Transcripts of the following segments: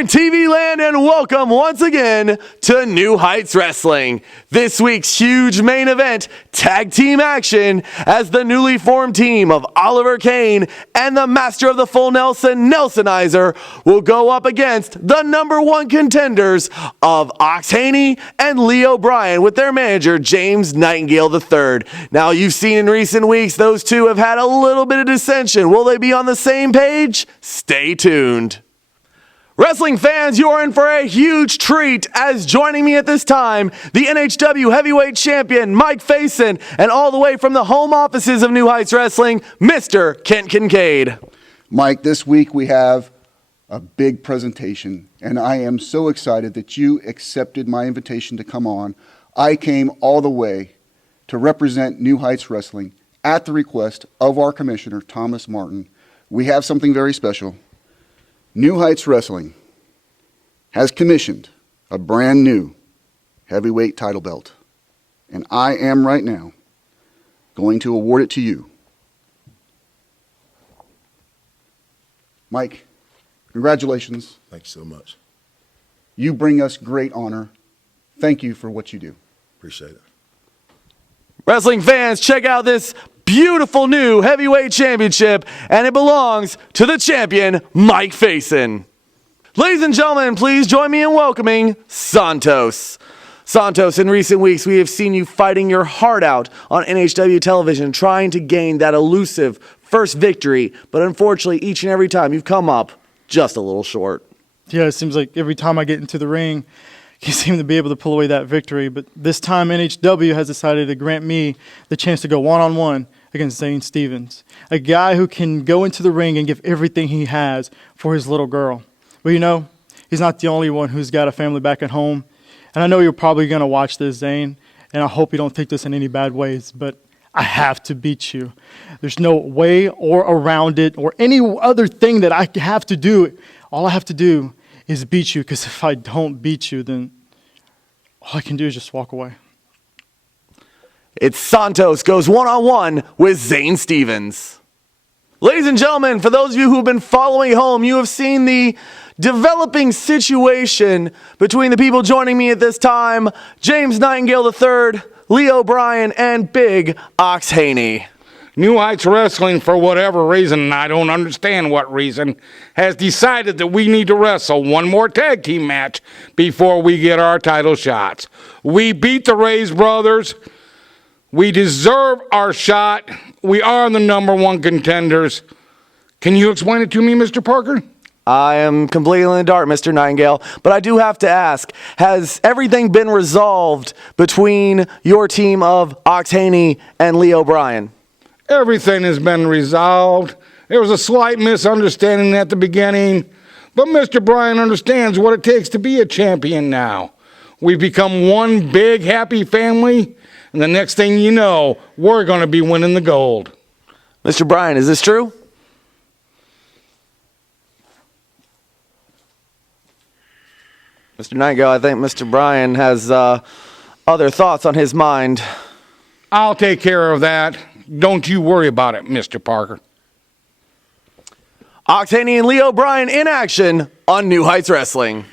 in TV land, and welcome once again to New Heights Wrestling. This week's huge main event, tag team action, as the newly formed team of Oliver Kane and the master of the full Nelson, Nelsonizer, will go up against the #1 contenders of Haney and Leo Bryan with their manager, James Nightingale III. Now, you've seen in recent weeks, those two have had a little bit of dissension. Will they be on the same page? Stay tuned. Wrestling fans, you are in for a huge treat, as joining me at this time, the NHW Heavyweight Champion, Mike Facen, and all the way from the home offices of New Heights Wrestling, Mr. Kent Kincaid. Mike, this week we have a big presentation, and I am so excited that you accepted my invitation to come on. I came all the way to represent New Heights Wrestling at the request of our commissioner, Thomas Martin. We have something very special. New Heights Wrestling has commissioned a brand new heavyweight title belt, and I am right now going to award it to you. Mike, congratulations. Thanks so much. You bring us great honor. Thank you for what you do. Appreciate it. Wrestling fans, check out this beautiful new heavyweight championship, and it belongs to the champion, Mike Facen. Ladies and gentlemen, please join me in welcoming Santos. Santos, in recent weeks, we have seen you fighting your heart out on NHW television, trying to gain that elusive first victory, but unfortunately, each and every time you've come up just a little short. Yeah, it seems like every time I get into the ring, you seem to be able to pull away that victory, but this time NHW has decided to grant me the chance to go one-on-one against Zane Stevens, a guy who can go into the ring and give everything he has for his little girl. But you know, he's not the only one who's got a family back at home. And I know you're probably going to watch this, Zane, and I hope you don't take this in any bad ways, but I have to beat you. There's no way or around it or any other thing that I have to do. All I have to do is beat you, because if I don't beat you, then all I can do is just walk away. It's Santos goes one-on-one with Zane Stevens. Ladies and gentlemen, for those of you who have been following home, you have seen the developing situation between the people joining me at this time, James Nightingale III, Leo Bryan, and Big Ox Haney. New Heights Wrestling, for whatever reason, and I don't understand what reason, has decided that we need to wrestle one more tag team match before we get our title shots. We beat the Reyes brothers. We deserve our shot. We are the #1 contenders. Can you explain it to me, Mr. Parker? I am completely in the dark, Mr. Nightingale, but I do have to ask, has everything been resolved between your team of Ox Haney and Leo Bryan? Everything has been resolved. There was a slight misunderstanding at the beginning, but Mr. Bryan understands what it takes to be a champion now. We've become one big, happy family, and the next thing you know, we're going to be winning the gold. Mr. Bryan, is this true? Mr. Nightingale, I think Mr. Bryan has other thoughts on his mind. I'll take care of that. Don't you worry about it, Mr. Parker. Ox Haney and Leo Bryan in action on New Heights Wrestling.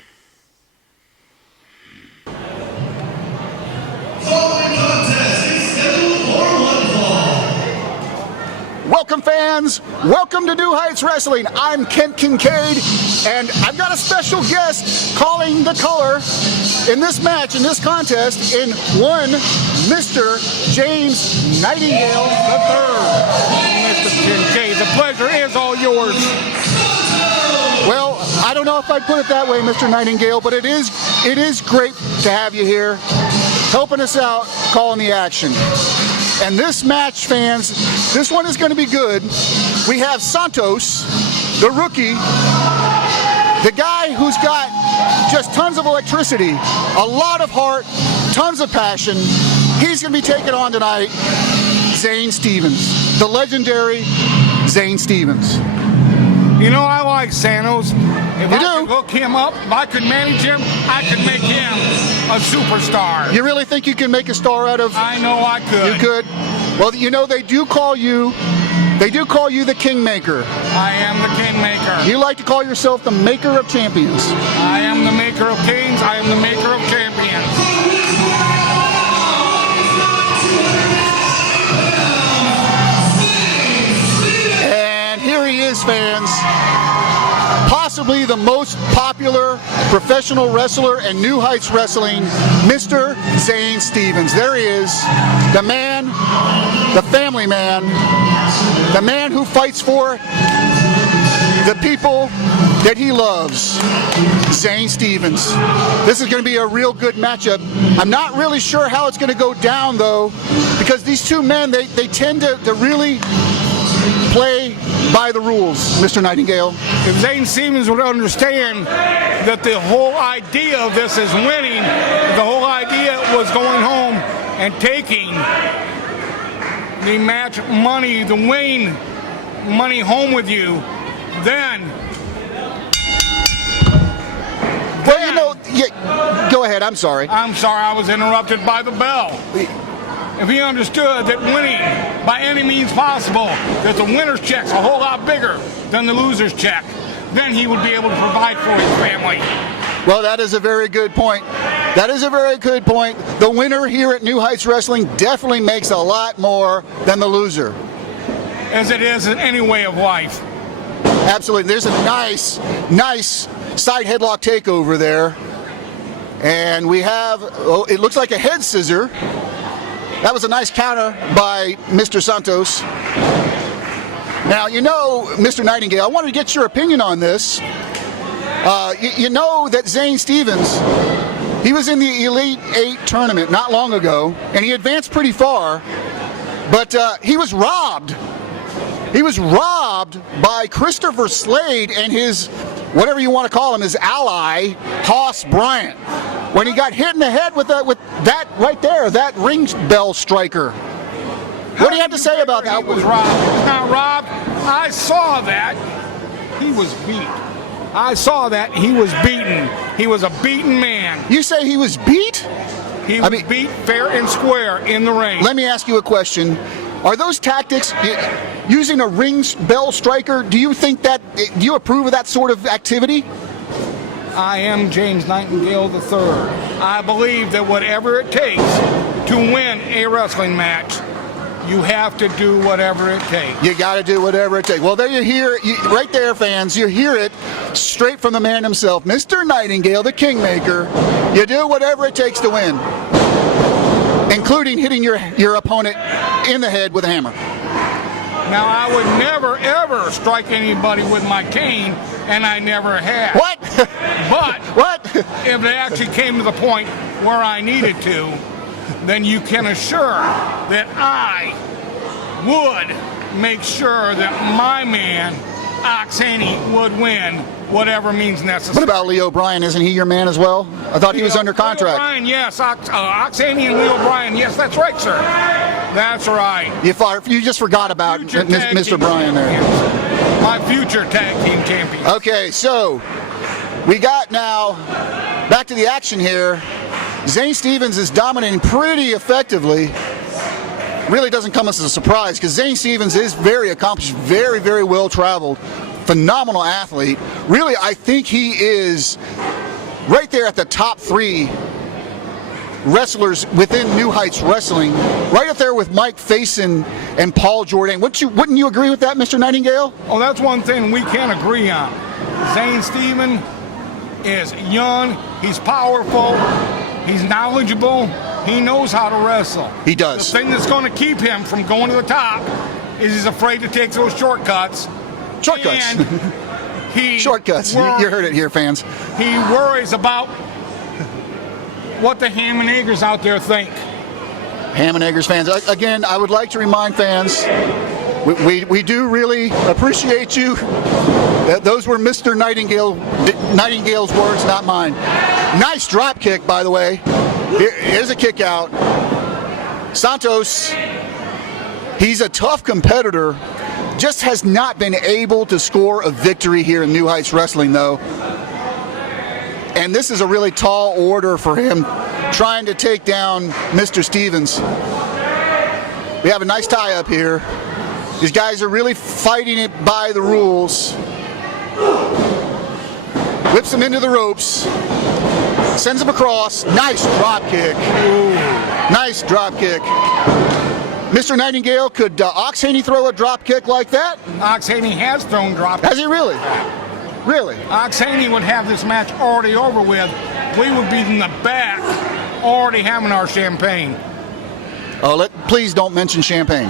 Welcome, fans. Welcome to New Heights Wrestling. I'm Kent Kincaid, and I've got a special guest calling the color in this match, in this contest, in one Mr. James Nightingale III. Mr. Kincaid, the pleasure is all yours. Well, I don't know if I'd put it that way, Mr. Nightingale, but it is great to have you here, helping us out, calling the action. And this match, fans, this one is going to be good. We have Santos, the rookie, the guy who's got just tons of electricity, a lot of heart, tons of passion. He's going to be taking on tonight Zane Stevens, the legendary Zane Stevens. You know, I like Santos. If I do? could hook him up, if I could manage him, I could make him a superstar. You really think you can make a star out of? I know I could. You could? Well, you know, they do call you They do call you the Kingmaker. I am the Kingmaker. You like to call yourself the maker of champions. I am the maker of kings. I am the maker of champions. And here he is, fans. Possibly the most popular professional wrestler in New Heights Wrestling, Mr. Zane Stevens. There he is, the man, the family man, the man who fights for the people that he loves, Zane Stevens. This is going to be a real good matchup. I'm not really sure how it's going to go down, though, because these two men, they tend to really play by the rules, Mr. Nightingale. If Zane Stevens would understand that the whole idea of this is winning, the whole idea was going home and taking the match money, the winning money home with you, then... Well, you know, yeah, go ahead, I'm sorry. I'm sorry, I was interrupted by the bell. If he understood that winning by any means possible, that the winner's check's a whole lot bigger than the loser's check, then he would be able to provide for his family. Well, that is a very good point. That is a very good point. The winner here at New Heights Wrestling definitely makes a lot more than the loser. As it is in any way of life. Absolutely. There's a nice side headlock takeover there. And we have, oh, it looks like a head scissor. That was a nice counter by Mr. Santos. Now, you know, Mr. Nightingale, I wanted to get your opinion on this. You know that Zane Stevens, he was in the Elite 8 tournament not long ago, and he advanced pretty far, but he was robbed. He was robbed by Christopher Slade and his, whatever you want to call him, his ally, Hoss Bryan, when he got hit in the head with that right there, that ring bell striker. What do you have to say about that? He was robbed. He was not robbed. I saw that. He was beat. I saw that. He was beaten. He was a beaten man. You say he was beat? He was beat fair and square in the ring. Let me ask you a question. Are those tactics, using a ring bell striker, do you approve of that sort of activity? I am James Nightingale III. I believe that whatever it takes to win a wrestling match, you have to do whatever it takes. You got to do whatever it takes. Well, there you hear it, right there, fans. You hear it straight from the man himself, Mr. Nightingale, the Kingmaker. You do whatever it takes to win, including hitting your opponent in the head with a hammer. Now, I would never, ever strike anybody with my cane, and I never have. What? But what? If it actually came to the point where I needed to, then you can assure that I would make sure that my man, Haney, would win whatever means necessary. What about Leo Bryan? Isn't he your man as well? I thought he was under contract. Leo Bryan, yes. Haney and Leo Bryan, yes, that's right, sir. That's right. You just forgot about Mr. Bryan there. My future tag team champion. Okay, so we got now back to the action here. Zane Stevens is dominating pretty effectively. Really doesn't come as a surprise because Zane Stevens is very accomplished, very, very well traveled, phenomenal athlete. Really, I think he is right there at the top 3 wrestlers within New Heights Wrestling, right up there with Mike Facen and Paul Jordan. Wouldn't you agree with that, Mr. Nightingale? Oh, that's one thing we can agree on. Zane Stevens is young, he's powerful, he's knowledgeable, he knows how to wrestle. He does. The thing that's going to keep him from going to the top is he's afraid to take those shortcuts. Shortcuts. And he shortcuts. You heard it here, fans. He worries about what the ham and eggers out there think. Ham and eggers fans. Again, I would like to remind fans, we do really appreciate you. Those were Mr. Nightingale's words, not mine. Nice drop kick, by the way. Here's a kick out. Santos, he's a tough competitor, just has not been able to score a victory here in New Heights Wrestling, though. And this is a really tall order for him, trying to take down Mr. Stevens. We have a nice tie-up here. These guys are really fighting it by the rules. Whips him into the ropes. Sends him across. Nice drop kick. Nice drop kick. Mr. Nightingale, could Ox Haney throw a drop kick like that? Ox Haney has thrown drop kicks. Has he really? Really? Ox Haney would have this match already over with. We would be in the back already having our champagne. Oh, please don't mention champagne.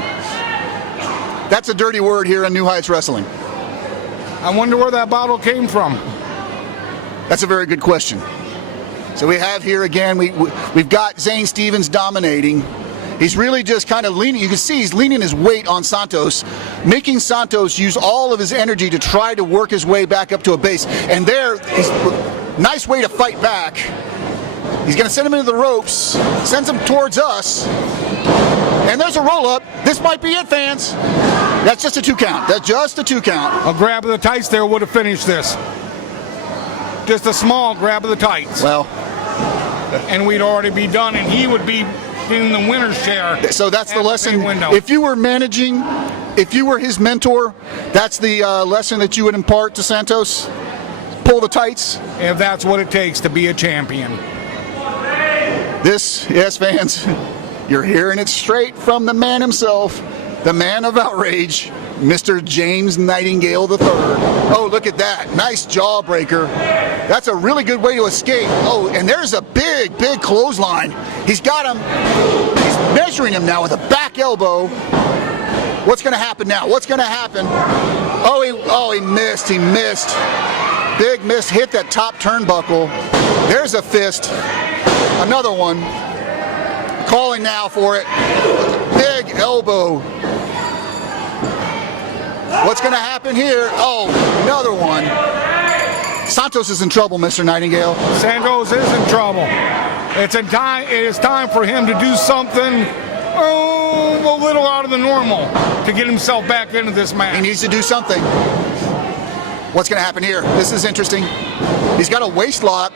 That's a dirty word here in New Heights Wrestling. I wonder where that bottle came from. That's a very good question. So we have here again, we've got Zane Stevens dominating. He's really just kind of leaning. You can see he's leaning his weight on Santos, making Santos use all of his energy to try to work his way back up to a base. And nice way to fight back. He's going to send him into the ropes, sends him towards us. And there's a roll-up. This might be it, fans. That's just a 2 count. That's just a 2 count. A grab of the tights there would have finished this. Just a small grab of the tights. Well. And we'd already be done, and he would be in the winner's chair. So that's the lesson. If you were managing, if you were his mentor, that's the lesson that you would impart to Santos? Pull the tights? If that's what it takes to be a champion. Yes, fans, you're hearing it straight from the man himself, the man of outrage, Mr. James Nightingale III. Oh, look at that. Nice jawbreaker. That's a really good way to escape. Oh, and there's a big clothesline. He's got him. He's measuring him now with a back elbow. What's going to happen now? What's going to happen? Oh, he missed. He missed. Big miss. Hit that top turnbuckle. There's a fist. Another one. Calling now for it. Big elbow. What's going to happen here? Oh, another one. Santos is in trouble, Mr. Nightingale. Santos is in trouble. It is time for him to do something a little out of the normal to get himself back into this match. He needs to do something. What's going to happen here? This is interesting. He's got a waist lock.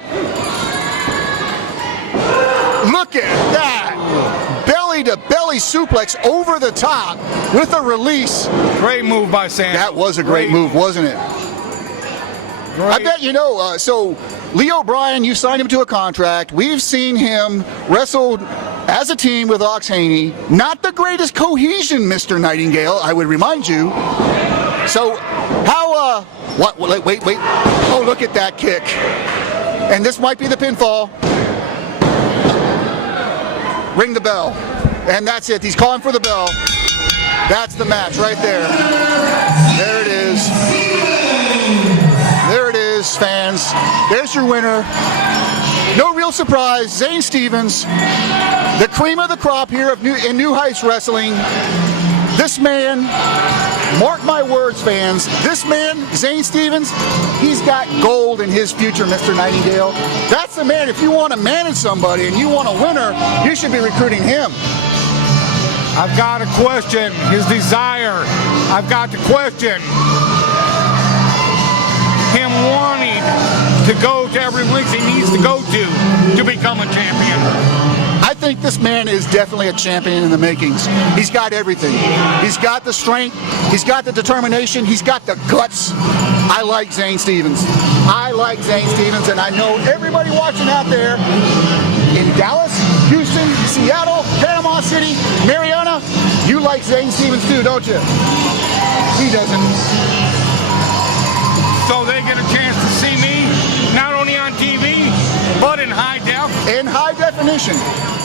Look at that. Belly to belly suplex over the top with a release. Great move by Santos. That was a great move, wasn't it? Great. I bet you know. So Leo Bryan, you signed him to a contract. We've seen him wrestle as a team with Ox Haney. Not the greatest cohesion, Mr. Nightingale, I would remind you. So how, wait. Oh, look at that kick. And this might be the pinfall. Ring the bell. And that's it. He's calling for the bell. That's the match right there. There it is. There it is, fans. There's your winner. No real surprise. Zane Stevens, the cream of the crop here in New Heights Wrestling. This man, mark my words, fans, this man, Zane Stevens, he's got gold in his future, Mr. Nightingale. That's the man. If you want to manage somebody and you want a winner, you should be recruiting him. I've got to question his desire. I've got to question him wanting to go to every length he needs to go to become a champion. I think this man is definitely a champion in the makings. He's got everything. He's got the strength. He's got the determination. He's got the guts. I like Zane Stevens. I like Zane Stevens, and I know everybody watching out there in Dallas, Houston, Seattle, Panama City, Mariana, you like Zane Stevens too, don't you? He doesn't. So they get a chance to see me, not only on TV, but in high def. In high definition.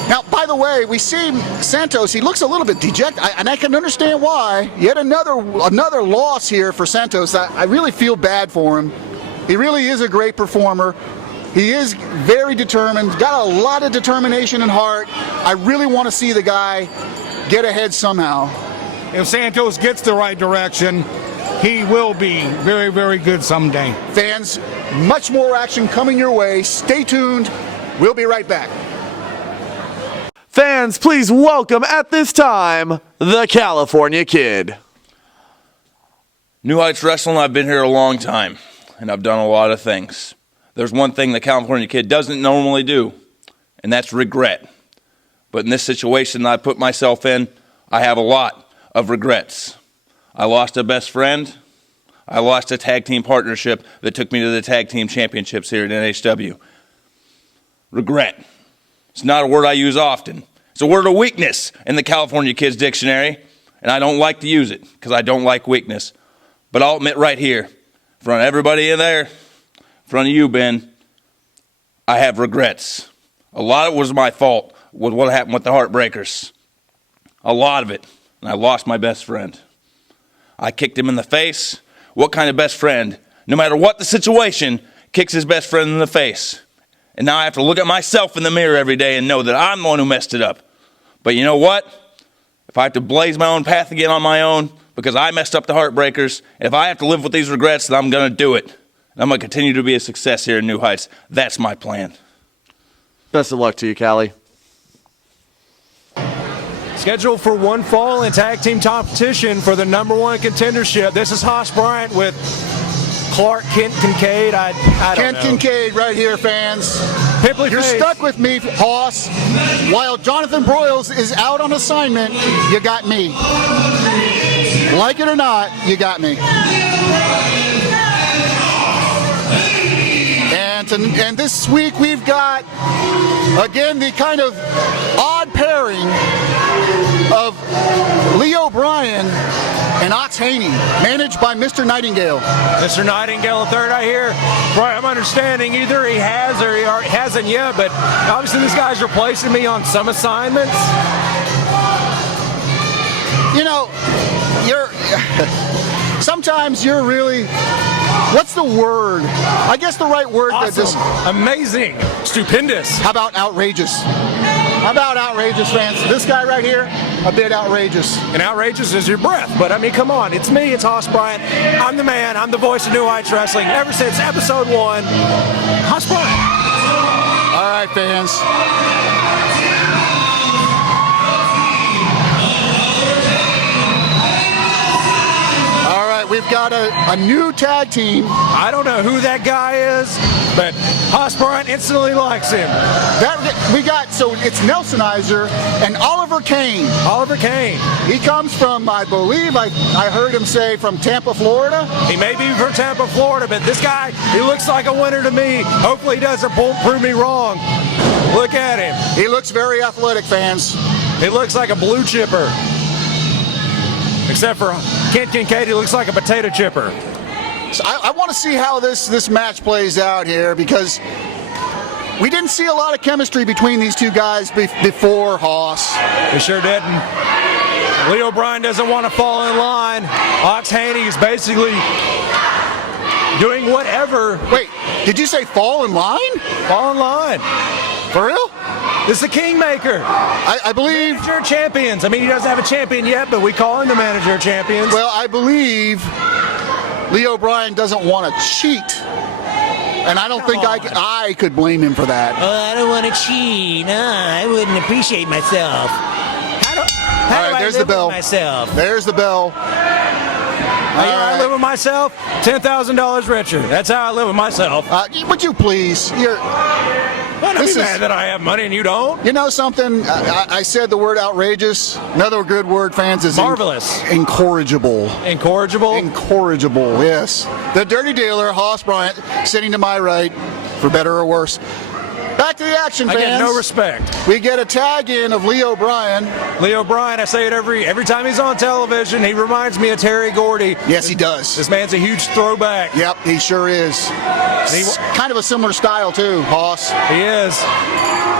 Now, by the way, we see Santos, he looks a little bit dejected, and I can understand why. Yet another loss here for Santos. I really feel bad for him. He really is a great performer. He is very determined, got a lot of determination and heart. I really want to see the guy get ahead somehow. If Santos gets the right direction, he will be very, very good someday. Fans, much more action coming your way. Stay tuned. We'll be right back. Fans, please welcome at this time, the California Kid. New Heights Wrestling, I've been here a long time, and I've done a lot of things. There's one thing the California Kid doesn't normally do, and that's regret. But in this situation that I put myself in, I have a lot of regrets. I lost a best friend. I lost a tag team partnership that took me to the tag team championships here at NHW. Regret. It's not a word I use often. It's a word of weakness in the California Kids Dictionary, and I don't like to use it because I don't like weakness. But I'll admit right here, in front of everybody in there, in front of you, Ben, I have regrets. A lot of it was my fault with what happened with the Heartbreakers. A lot of it. And I lost my best friend. I kicked him in the face. What kind of best friend, no matter what the situation, kicks his best friend in the face? And now I have to look at myself in the mirror every day and know that I'm the one who messed it up. But you know what? If I have to blaze my own path again on my own because I messed up the Heartbreakers, and if I have to live with these regrets, then I'm going to do it. And I'm going to continue to be a success here in New Heights. That's my plan. Best of luck to you, Cali. Scheduled for one fall in tag team competition for the #1 contendership. This is Haas Bryant with Kent Kincaid. I don't know. Kincaid right here, fans. Pimply You're face. stuck with me, Hoss. While Jonathan Broyles is out on assignment, you got me. Like it or not, you got me. And this week we've got, again, the kind of odd pairing of Leo Bryan and Ox Haney, managed by Mr. Nightingale. Mr. Nightingale III, I hear. Right, I'm understanding either he has or he hasn't yet, but obviously this guy's replacing me on some assignments. You know, sometimes you're really, what's the word? I guess the right word. Awesome. Amazing. Stupendous. How about outrageous? How about outrageous, fans? This guy right here, a bit outrageous. And outrageous is your breath. But I mean, come on. It's me. It's Haas Bryant. I'm the man. I'm the voice of New Heights Wrestling ever since episode 1. Haas Bryant. All right, fans. We've got a new tag team. I don't know who that guy is, but Haas Bryant instantly likes him. So it's Nelsonizer and Oliver Kane. Oliver Kane. He comes from, I believe, I heard him say from Tampa, Florida. He may be from Tampa, Florida, but this guy, he looks like a winner to me. Hopefully he doesn't prove me wrong. Look at him. He looks very athletic, fans. He looks like a blue chipper. Except for Kent Kincaid, he looks like a potato chipper. So I want to see how this match plays out here, because we didn't see a lot of chemistry between these two guys before, Haas. We sure didn't. Leo Bryan doesn't want to fall in line. Ox Haney is basically doing whatever. Wait, did you say fall in line? Fall in line. For real? This is the Kingmaker. I believe. Manager of Champions. I mean, he doesn't have a champion yet, but we call him the Manager of Champions. Well, I believe Leo Bryan doesn't want to cheat. And I don't think I could blame him for that. I don't want to cheat. I wouldn't appreciate myself. How do I there's live the bell. with myself? There's the bell. I live with myself, $10,000 richer. That's how I live with myself. Would you please? Don't be mad that I have money and you don't. You know something? I said the word outrageous. Another good word, fans, is marvelous. Incorrigible. Incorrigible? Incorrigible, yes. The Dirty Dealer, Haas Bryant, sitting to my right, for better or worse. Back to the action, fans. I get no respect. We get a tag in of Leo Bryan. Leo Bryan, I say it every time he's on television, he reminds me of Terry Gordy. Yes, he does. This man's a huge throwback. Yep, he sure is. He's kind of a similar style, too, Haas. He is.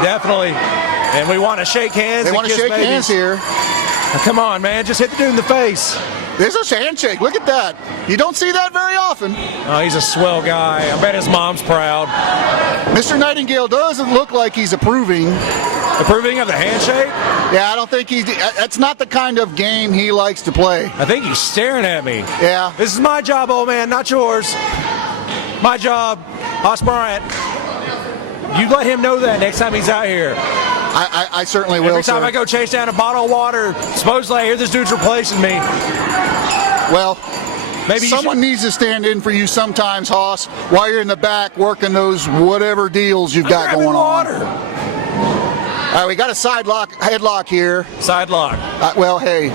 Definitely. And we want to shake hands. They want to shake hands here. Now, come on, man. Just hit the dude in the face. There's a handshake. Look at that. You don't see that very often. Oh, he's a swell guy. I bet his mom's proud. Mr. Nightingale doesn't look like he's approving. Approving of the handshake? Yeah, I don't think that's not the kind of game he likes to play. I think he's staring at me. Yeah. This is my job, old man, not yours. My job, Haas Bryant. You let him know that next time he's out here. I certainly will, Every time sir. I go chase down a bottle of water, supposedly I hear this dude's replacing me. Well, maybe someone needs to stand in for you sometimes, Haas, while you're in the back working those whatever deals you've got going water. on. All right, we got a headlock here. Side lock. Well, hey,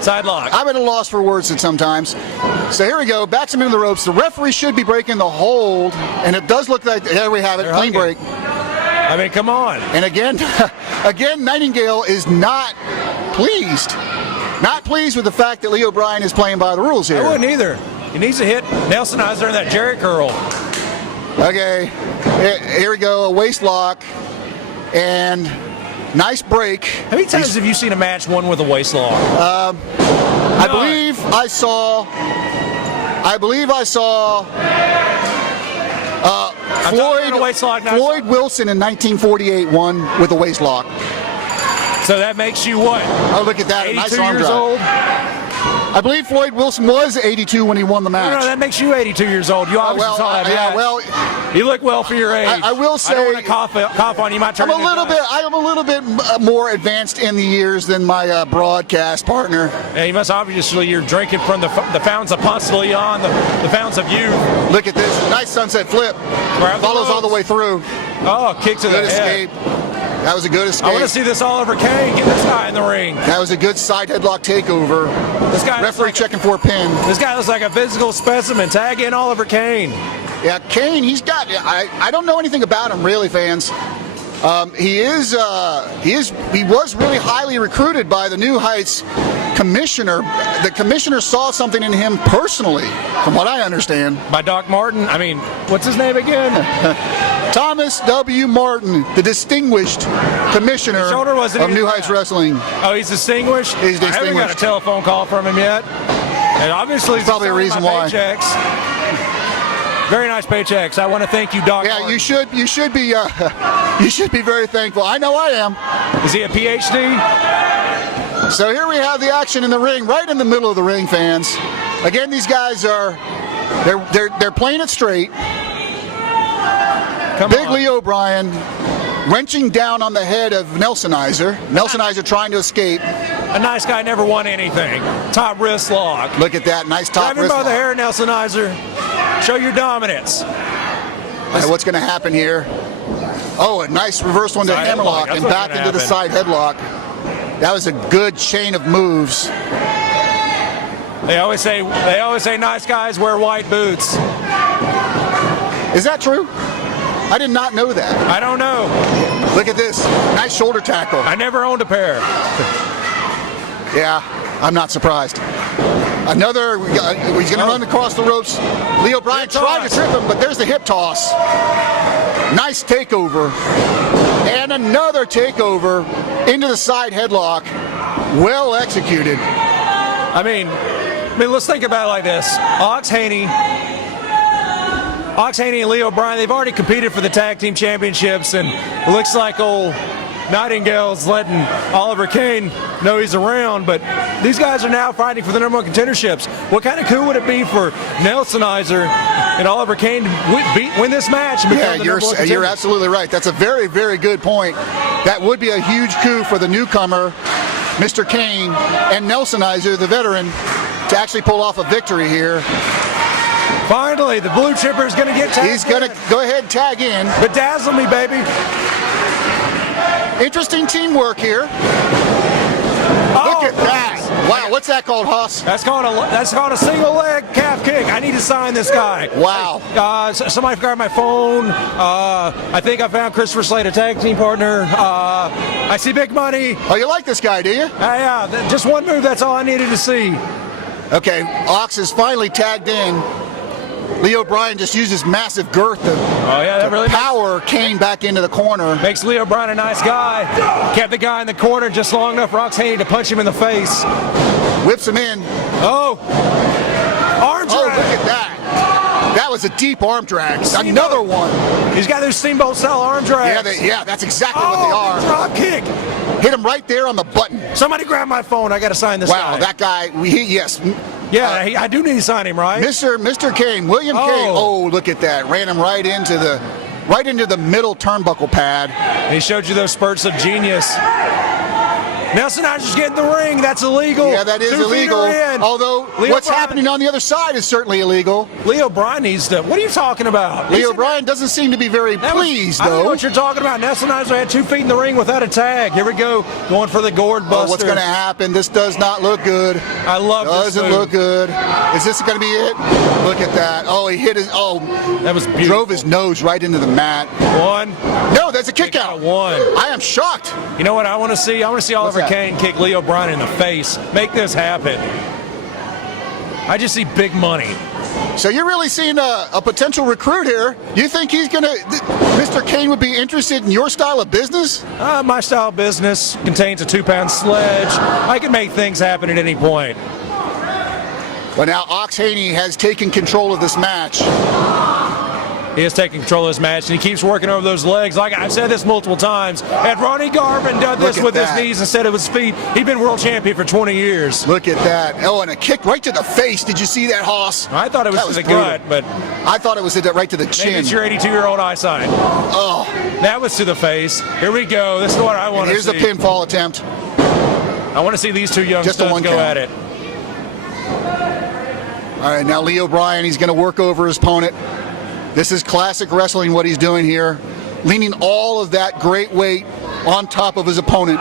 Side lock. I'm at a loss for words at sometimes. So here we go. Backs him into the ropes. The referee should be breaking the hold, and it does look like there we have it. They're Clean hugging. break. I mean, come on. And again, Nightingale is not pleased. Not pleased with the fact that Leo Bryan is playing by the rules here. I wouldn't either. He needs to hit Nelsonizer in that Jerry curl. Okay, here we go. A waist lock and nice break. How many times have you seen a match won with a waist lock? I believe I saw. Floyd Wilson in 1948 won with a waist lock. So that makes you what? Oh, look at that. 82 Nice arm years drag. old? I believe Floyd Wilson was 82 when he won the match. No, that makes you 82 years old. You obviously saw that match. You look well for your age. I will say, I don't want to cough on you. Might turn I'm a little bit more advanced in the years than my broadcast partner. Yeah, you must obviously you're drinking from the fountains of Ponce de Leon, the fountains of youth. Look at this nice sunset flip. Follows all the way through. Oh, kick to the Good head. escape. That was a good escape. I want to see this Oliver Kane. Get this guy in the ring. That was a good side headlock takeover. This guy referee checking for a pin. This guy looks like a physical specimen. Tag in Oliver Kane. Yeah, Kane. He's got. I don't know anything about him really, fans. He was really highly recruited by the New Heights commissioner. The commissioner saw something in him personally, from what I understand. By Doc Martin. I mean, what's his name again? Thomas W. Martin, the distinguished commissioner of New Heights Wrestling. Oh, he's distinguished? He's distinguished. I haven't got a telephone call from him yet. And obviously, That's probably a reason why. Paychecks. Very nice paychecks. I want to thank you, Doc. Yeah, Martin. you should be you should be very thankful. I know I am. Is he a PhD? So here we have the action in the ring, right in the middle of the ring, fans. Again, these guys are they're playing it straight. Big Leo Bryan wrenching down on the head of Nelsonizer. Nelsonizer trying to escape. A nice guy never won anything. Top wrist lock. Look at that, nice top Grab him wrist by lock. the hair, Nelsonizer. Show your dominance. Right, what's going to happen here? Oh, a nice reversal into Side hammerlock headlock. and That's back what's into the gonna side headlock. That was a good chain of moves. They always say nice guys wear white boots. Is that true? I did not know that. I don't know. Look at this. Nice shoulder tackle. I never owned a pair. Yeah, I'm not surprised. Another, he's going to run across the ropes. Leo Bryan tried to trip him, but there's the hip toss. Nice takeover. And another takeover into the side headlock. Well executed. I mean, let's think about it like this. Haney and Leo Bryan, they've already competed for the tag team championships, and it looks like old Nightingale's letting Oliver Kane know he's around, but these guys are now fighting for the number one contenderships. What kind of coup would it be for Nelsonizer and Oliver Kane to win this match and become the number one contender? You're absolutely right. That's a very, very good point. That would be a huge coup for the newcomer, Mr. Kane, and Nelsonizer, the veteran, to actually pull off a victory here. Finally, the blue chipper is going to get tagged. He's going to go ahead and tag in. Bedazzle me, baby. Interesting teamwork here. Look at that. Wow, what's that called, Haas? That's called a single leg calf kick. I need to sign this guy. Wow. Somebody forgot my phone. I think I found Christopher Slade, a tag team partner. I see big money. Oh, you like this guy, do you? Yeah, just one move. That's all I needed to see. Okay, Ox is finally tagged in. Leo Bryan just uses massive girth to really power Kane back into the corner. Makes Leo Bryan a nice guy. Kept the guy in the corner just long enough for Haney to punch him in the face. Whips him in. Oh, arm drag. Oh, look at that. That was a deep arm drag. Another one. He's got those steamboat style arm drags. Yeah, that's exactly what they are. Drop kick. Hit him right there on the button. Somebody grab my phone. I got to sign this guy. Wow, that guy. Yes. Yeah, I do need to sign him, right? Mr. Kane, William Kane. Oh, look at that. Ran him right into the middle turnbuckle pad. He showed you those spurts of genius. Nelsonizer's getting the ring. That's illegal. Yeah, that is 2 feet illegal. are in. Although Leo what's Bryan- happening on the other side is certainly illegal. Leo Bryan needs to. What are you talking about? Leo Bryan doesn't seem to be very pleased, I don't know though. what you're talking about. Nelsonizer had 2 feet in the ring without a tag. Here we go. Going for the gourd buster. Oh, what's going to happen? This does not look good. I love this Doesn't move. look good. Is this going to be it? Look at that. Oh, he hit his. Oh, That was beautiful. drove his nose right into the mat. 1. No, that's a kick Out out. 1. I am shocked. You know what I want to see? I want to see Oliver that? Kane kick Leo Bryan in the face. Make this happen. I just see big money. So you're really seeing a potential recruit here. You think he's going to, Mr. Kane would be interested in your style of business? My style of business contains a 2-pound sledge. I can make things happen at any point. But now Ox Haney has taken control of this match. He is taking control of this match, and he keeps working over those legs. Like I've said this multiple times, had Ronnie Garvin done this Look at with that. his knees instead of his feet, he'd been world champion for 20 years. Look at that. Oh, and a kick right to the face. Did you see that, Hoss? I thought it was That to the brutal. gut, but I thought it was right to the maybe chin. it's your 82-year-old eyesight. Oh, That was to the face. Here we go. This is what I want to here's see. the pinfall attempt. I want to see these 2 young Just a studs one go count. at it. All right, now Leo Bryan, he's going to work over his opponent. This is classic wrestling, what he's doing here. Leaning all of that great weight on top of his opponent.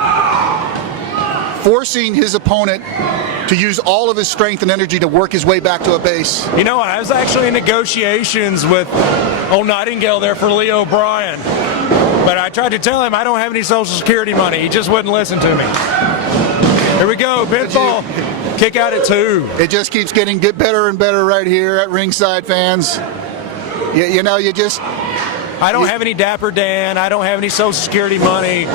Forcing his opponent to use all of his strength and energy to work his way back to a base. You know, I was actually in negotiations with old Nightingale there for Leo Bryan. But I tried to tell him I don't have any Social Security money. He just wouldn't listen to me. Here we go, pinfall. Kick out at 2. It just keeps getting better and better right here at ringside, fans. You know, you just I don't have any Dapper Dan. I don't have any Social Security money.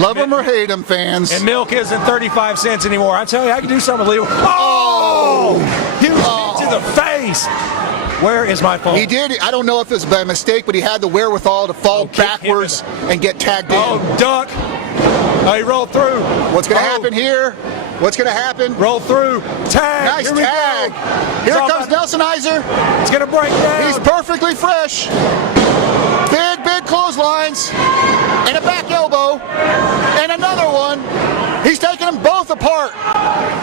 love him or hate him, fans. And milk isn't 35 cents anymore. I tell you, I can do something with Leo. Oh! Huge knee to the face. Where is my phone? He did. I don't know if it was by mistake, but he had the wherewithal to fall kick him backwards and get tagged in. Oh, duck. Oh, he rolled through. What's going to happen here? What's going to happen? Roll through. Tag. Nice Here we tag. go. Here It's comes Nelsonizer. It's going to break down. He's perfectly fresh. Big clotheslines. And a back elbow. And another one. He's taking them both apart.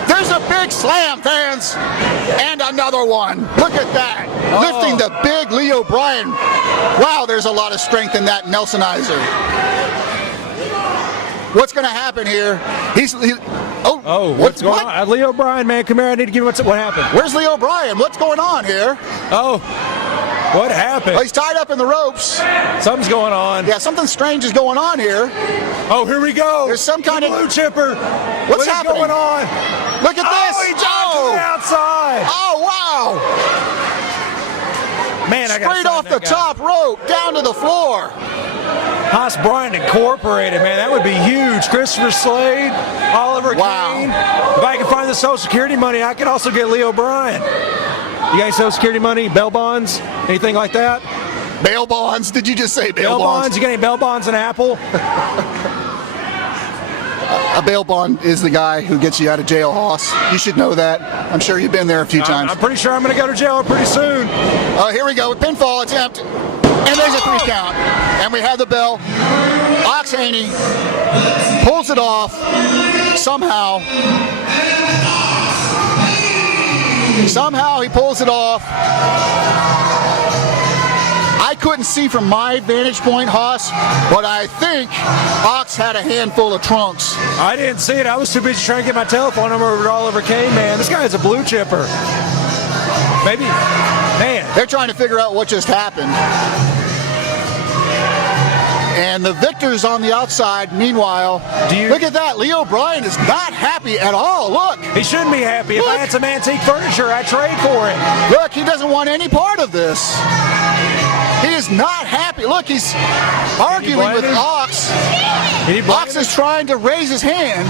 There's a big slam, fans. And another one. Look at that. Lifting the big Leo Bryan. Wow, there's a lot of strength in that Nelsonizer. What's going to happen here? What's going on? Leo Bryan, man, come here. I need to give you what happened. Where's Leo Bryan? What's going on here? Oh, what happened? Oh, he's tied up in the ropes. Something's going on. Yeah, something strange is going on here. Oh, here we go. There's some kind of blue chipper. What's What is happening? going on? Look at this. Oh, he jumped to the outside. Oh, wow. Man, I got Straight off the top rope, down to the floor. Haas Bryant Incorporated, man, that would be huge. Christopher Slade, Oliver Wow. Kane. If I can find the Social Security money, I can also get Leo Bryan. You got any Social Security money, bail bonds, anything like that? Bail bonds? Did you just say Bail bonds? You got any bail bonds in Apple? A bail bond is the guy who gets you out of jail, Hoss. You should know that. I'm sure you've been there a few times. I'm pretty sure I'm going to go to jail pretty soon. Here we go. Pinfall attempt. And there's a 3 count. And we have the bell. Ox Haney pulls it off somehow. Somehow he pulls it off. I couldn't see from my vantage point, Haas, but I think Ox had a handful of trunks. I didn't see it. I was too busy trying to get my telephone number over to Oliver Kane, man. This guy's a blue chipper. Maybe, man. They're trying to figure out what just happened. And the victor's on the outside. Meanwhile, look at that. Leo Bryan is not happy at all. Look. He shouldn't be happy. If I had some antique furniture, I'd trade for it. Look, he doesn't want any part of this. He is not happy. Look, he's arguing with Ox. Ox is trying to raise his hand.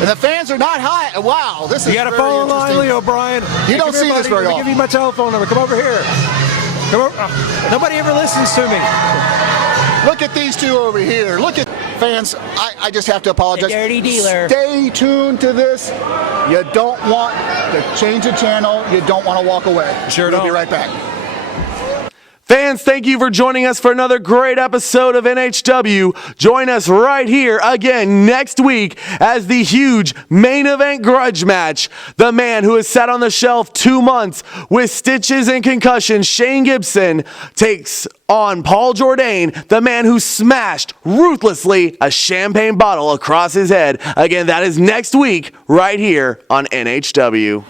And the fans are not high. Wow, this is You got a phone line, Leo Bryan. You don't see this very often. Let me often. give you my telephone number. Come over here. Come over. Nobody ever listens to me. Look at these two over here. Look at fans. I just have to apologize. The dirty dealer. Stay tuned to this. You don't want to change the channel. You don't want to walk away. Sure We'll don't. be right back. Fans, thank you for joining us for another great episode of NHW. Join us right here again next week as the huge main event grudge match. The man who has sat on the shelf 2 months with stitches and concussions, Shane Gibson, takes on Paul Jourdain, the man who smashed ruthlessly a champagne bottle across his head. Again, that is next week right here on NHW.